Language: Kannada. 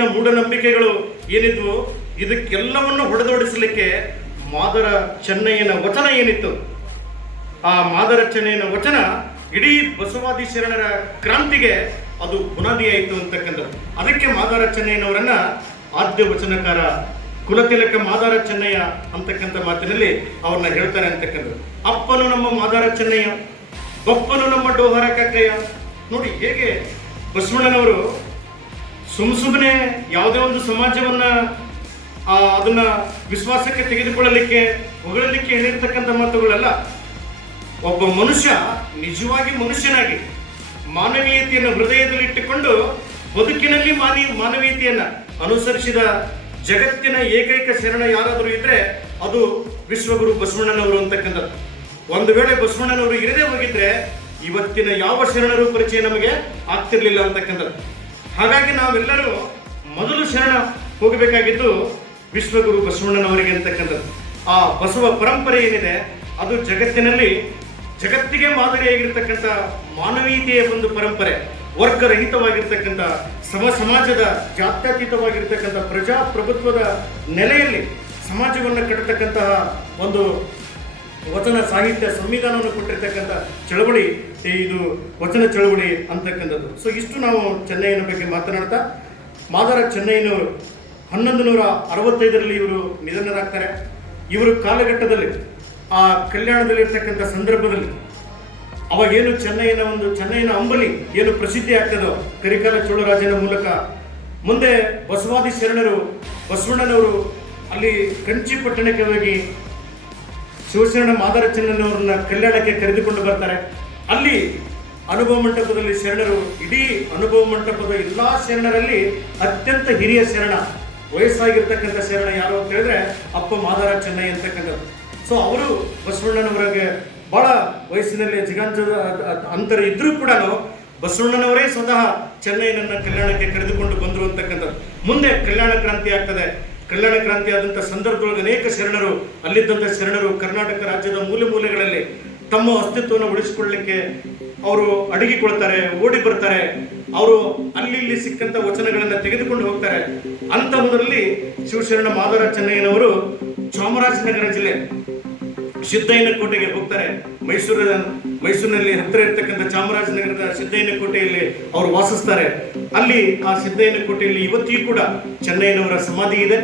ಮೂಢನಂಬಿಕೆಗಳು ಏನಿದ್ವು ಇದಕ್ಕೆಲ್ಲವನ್ನು ಹೊಡೆದೋಡಿಸಲಿಕ್ಕೆ ಮಾದರ ಚೆನ್ನಯ್ಯನ ವಚನ ಏನಿತ್ತು, ಆ ಮಾದರ ಚೆನ್ನಯ್ಯನ ವಚನ ಇಡೀ ಬಸವಾದಿ ಶರಣರ ಕ್ರಾಂತಿಗೆ ಅದು ಬುನಾದಿಯಾಯಿತು ಅಂತಕ್ಕಂಥದ್ದು. ಅದಕ್ಕೆ ಮಾದಾರ ಚೆನ್ನಯ್ಯನವರನ್ನ ಆದ್ಯ ವಚನಕಾರ ಕುಲತಿಲಕ ಮಾದಾರ ಚೆನ್ನಯ್ಯ ಅಂತಕ್ಕಂಥ ಮಾತಿನಲ್ಲಿ ಅವ್ರನ್ನ ಹೇಳ್ತಾರೆ ಅಂತಕ್ಕಂಥದ್ದು. ಅಪ್ಪನು ನಮ್ಮ ಮಾದಾರ ಚೆನ್ನಯ್ಯ, ಬಪ್ಪನು ನಮ್ಮ ಡೋಹರ ಕಕ್ಕಯ್ಯ. ನೋಡಿ ಹೇಗೆ ಬಸವಣ್ಣನವರು ಸುಮ್ಮನೆ ಯಾವುದೇ ಒಂದು ಸಮಾಜವನ್ನ ಅದನ್ನ ವಿಶ್ವಾಸಕ್ಕೆ ತೆಗೆದುಕೊಳ್ಳಲಿಕ್ಕೆ ಹೊಗಳಲಿಕ್ಕೆ ಹೇಳಿರ್ತಕ್ಕಂಥ ಮಾತುಗಳಲ್ಲ. ಒಬ್ಬ ಮನುಷ್ಯ ನಿಜವಾಗಿ ಮನುಷ್ಯನಾಗಿ ಮಾನವೀಯತೆಯನ್ನು ಹೃದಯದಲ್ಲಿಟ್ಟುಕೊಂಡು ಬದುಕಿನಲ್ಲಿ ಮಾನವೀಯತೆಯನ್ನ ಅನುಸರಿಸಿದ ಜಗತ್ತಿನ ಏಕೈಕ ಶರಣ ಯಾರಾದರೂ ಇದ್ರೆ ಅದು ವಿಶ್ವಗುರು ಬಸವಣ್ಣನವರು ಅಂತಕ್ಕಂಥದ್ದು. ಒಂದು ವೇಳೆ ಬಸವಣ್ಣನವರು ಇರದೇ ಹೋಗಿದ್ರೆ ಇವತ್ತಿನ ಯಾವ ಶರಣರು ಪರಿಚಯ ನಮಗೆ ಆಗ್ತಿರ್ಲಿಲ್ಲ ಅಂತಕ್ಕಂಥದ್ದು. ಹಾಗಾಗಿ ನಾವೆಲ್ಲರೂ ಮೊದಲು ಶರಣ ಹೋಗಬೇಕಾಗಿದ್ದು ವಿಶ್ವಗುರು ಬಸವಣ್ಣನವರಿಗೆ ಅಂತಕ್ಕಂಥದ್ದು. ಆ ಬಸವ ಪರಂಪರೆ ಏನಿದೆ ಅದು ಜಗತ್ತಿಗೆ ಮಾದರಿಯಾಗಿರ್ತಕ್ಕಂಥ ಮಾನವೀಯತೆಯ ಒಂದು ಪರಂಪರೆ, ವರ್ಗರಹಿತವಾಗಿರ್ತಕ್ಕಂಥ ಸಮಾಜದ ಜಾತ್ಯತೀತವಾಗಿರ್ತಕ್ಕಂಥ ಪ್ರಜಾಪ್ರಭುತ್ವದ ನೆಲೆಯಲ್ಲಿ ಸಮಾಜವನ್ನು ಕಟ್ಟತಕ್ಕಂತಹ ಒಂದು ವಚನ ಸಾಹಿತ್ಯ ಸಂವಿಧಾನವನ್ನು ಕೊಟ್ಟಿರ್ತಕ್ಕಂಥ ಚಳವಳಿ ಇದು ವಚನ ಚಳವಳಿ ಅಂತಕ್ಕಂಥದ್ದು. ಸೊ ಇಷ್ಟು ನಾವು ಚೆನ್ನಯ್ಯನ ಬಗ್ಗೆ ಮಾತನಾಡ್ತಾ, ಮಾದಾರ ಚೆನ್ನಯ್ಯನವರು 1165 ಇವರು ನಿಧನರಾಗ್ತಾರೆ. ಇವರು ಕಾಲಘಟ್ಟದಲ್ಲಿ ಆ ಕಲ್ಯಾಣದಲ್ಲಿರ್ತಕ್ಕಂಥ ಸಂದರ್ಭದಲ್ಲಿ ಅವಾಗೇನು ಚೆನ್ನಯ್ಯನ ಅಂಬಲಿ ಏನು ಪ್ರಸಿದ್ಧಿ ಆಗ್ತದೋ ಕರಿಕಾಲ ಚೋಳರಾಜನ ಮೂಲಕ, ಮುಂದೆ ಬಸವಾದಿ ಶರಣರು ಬಸವಣ್ಣನವರು ಅಲ್ಲಿ ಕಂಚಿ ಪಟ್ಟಣಕ್ಕೆ ಹೋಗಿ ಶಿವಶರಣ ಮಾದಾರ ಚೆನ್ನಯ್ಯನವರನ್ನ ಕಲ್ಯಾಣಕ್ಕೆ ಕರೆದುಕೊಂಡು ಬರ್ತಾರೆ. ಅಲ್ಲಿ ಅನುಭವ ಮಂಟಪದಲ್ಲಿ ಶರಣರು, ಇಡೀ ಅನುಭವ ಮಂಟಪದ ಎಲ್ಲಾ ಶರಣರಲ್ಲಿ ಅತ್ಯಂತ ಹಿರಿಯ ಶರಣ, ವಯಸ್ಸಾಗಿರ್ತಕ್ಕಂಥ ಶರಣ ಯಾರು ಅಂತ ಹೇಳಿದ್ರೆ ಅಪ್ಪ ಮಾದಾರ ಚೆನ್ನಯ್ಯ ಅಂತಕ್ಕಂಥದ್ದು. ಸೊ ಅವರು ಬಸವಣ್ಣನವರಿಗೆ ಬಹಳ ವಯಸ್ಸಿನಲ್ಲಿ ಜಿಗಾಂತದ ಅಂತರ ಇದ್ರೂ ಕೂಡ ಬಸವಣ್ಣನವರೇ ಸ್ವತಃ ಚೆನ್ನಯ್ಯನನ್ನ ಕಲ್ಯಾಣಕ್ಕೆ ಕರೆದುಕೊಂಡು ಬಂದರು ಅಂತಕ್ಕಂಥದ್ದು. ಮುಂದೆ ಕಲ್ಯಾಣ ಕ್ರಾಂತಿ ಆಗ್ತದೆ. ಕಲ್ಯಾಣ ಕ್ರಾಂತಿ ಆದಂಥ ಸಂದರ್ಭದೊಳಗೆ ಅನೇಕ ಶರಣರು, ಅಲ್ಲಿದ್ದಂಥ ಶರಣರು ಕರ್ನಾಟಕ ರಾಜ್ಯದ ಮೂಲೆ ಮೂಲೆಗಳಲ್ಲಿ ತಮ್ಮ ಅಸ್ತಿತ್ವವನ್ನು ಉಳಿಸಿಕೊಳ್ಳಲಿಕ್ಕೆ ಅವರು ಅಡಗಿಕೊಳ್ತಾರೆ, ಓಡಿ ಬರ್ತಾರೆ. ಅವರು ಅಲ್ಲಿ ಸಿಕ್ಕಂಥ ವಚನಗಳನ್ನು ತೆಗೆದುಕೊಂಡು ಹೋಗ್ತಾರೆ. ಅಂತಹದರಲ್ಲಿ ಶಿವಶರಣ ಮಾದಾರ ಚೆನ್ನಯ್ಯನವರು ಚಾಮರಾಜನಗರ ಜಿಲ್ಲೆ ಸಿದ್ದಯ್ಯನ ಕೋಟೆಗೆ ಹೋಗ್ತಾರೆ. ಮೈಸೂರಿನಲ್ಲಿ ಹತ್ತಿರ ಇರ್ತಕ್ಕಂಥ ಚಾಮರಾಜನಗರದ ಸಿದ್ದಯ್ಯನ ಕೋಟೆಯಲ್ಲಿ ಅವರು ವಾಸಿಸ್ತಾರೆ. ಅಲ್ಲಿ ಆ ಸಿದ್ದಯ್ಯನ ಕೋಟೆಯಲ್ಲಿ ಇವತ್ತಿಗೂ ಕೂಡ ಚೆನ್ನಯ್ಯನವರ ಸಮಾಧಿ ಇದೆ.